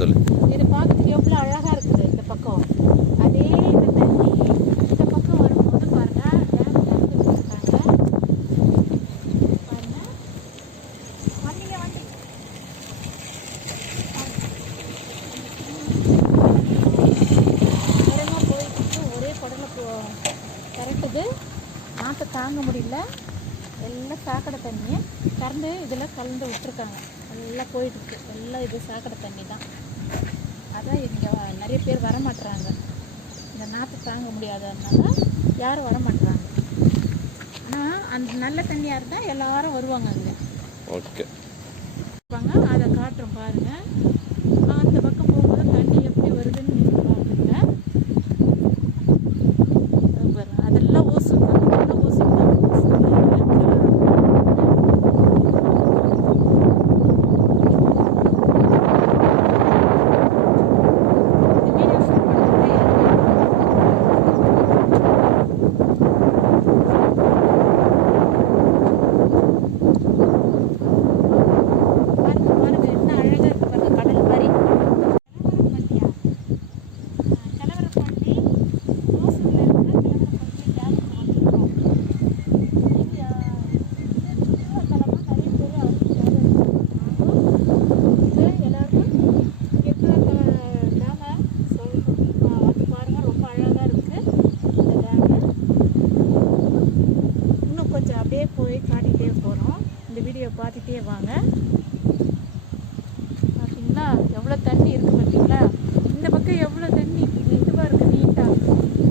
சொல்லு. இது பார்க்கறதுக்கு எவ்வளோ அழகாக இருக்குது இந்த பக்கம். அதே இந்த தண்ணி இந்த பக்கம் வரும்போது பாருங்க, டேம் திறந்து வச்சுருக்காங்க பாருங்க. வண்டிங்க வண்டி நேரமாக போயிட்டு ஒரே குடலை கரெக்டுது. நாற்றை தாங்க முடியல. எல்லாம் சாக்கடை தண்ணி திறந்து இதில் கலந்து விட்டுருக்காங்க. எல்லாம் போயிட்டுருக்கு. எல்லாம் இது சாக்கடை தண்ணி தான். அதான் இங்கே நிறைய பேர் வரமாட்டுறாங்க. இந்த நாற்று தாங்க முடியாததுனால யாரும் வரமாட்டுறாங்க. ஆனால் அந்த நல்ல தண்ணியாக இருந்தால் எல்லாரும் வருவாங்க. அங்கே ஓகே வருவாங்க. அதை காட்டுறோம் பாருங்கள். அந்த பக்கம் போகும்போது தண்ணி எப்படி வருதுன்னு நீங்கள் பாருங்க. அதெல்லாம் ஓசு தான். அதெல்லாம் ஓசு தான். அப்படியே போய் காட்டிகிட்டே போகிறோம். இந்த வீடியோ பார்த்துட்டே வாங்க. பார்த்தீங்களா எவ்வளோ தண்ணி இருக்குது பார்த்தீங்களா? இந்த பக்கம் எவ்வளோ தண்ணி இதுவாக இருக்குது நீட்டாக.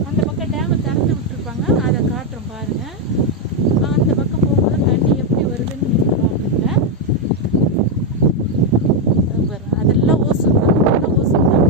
அந்த பக்கம் டேமை திறந்து விட்டுருப்பாங்க. அதை காட்டுறோம் பாருங்கள். அந்த பக்கம் போகும்போது தண்ணி எப்படி வருதுன்னு நீங்கள் பாருங்க. அதெல்லாம் ஓசு தான். அதெல்லாம் ஓசு தான்.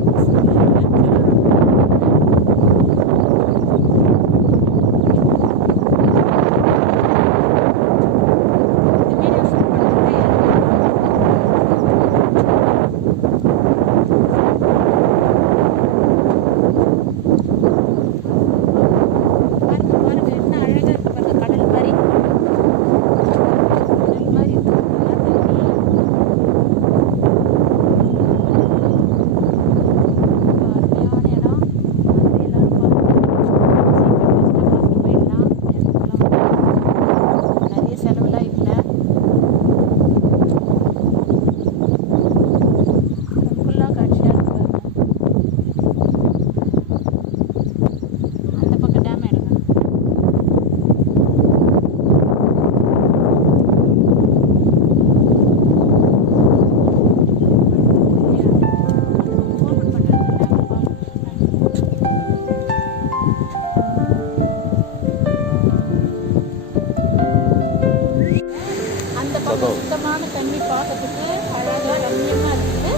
சுத்தமான தண்ணி பார்க்கறதுக்கு அழகாக ரம்மியமாக இருக்குது.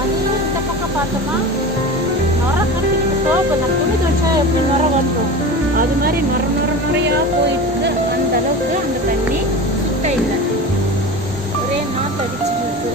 அதுவும் இந்த பக்கம் பார்த்தோம்னா நுர கட்டிக்கிட்டு சோப்பு நம்ம துணி துவைச்சா எப்படி நுர வந்துடும் அது மாதிரி நுறையாக போயிட்டு அந்த அளவுக்கு அந்த தண்ணி சுத்தம் இல்லை. ஒரே நாற்று அடிச்சுட்டு இருக்கு.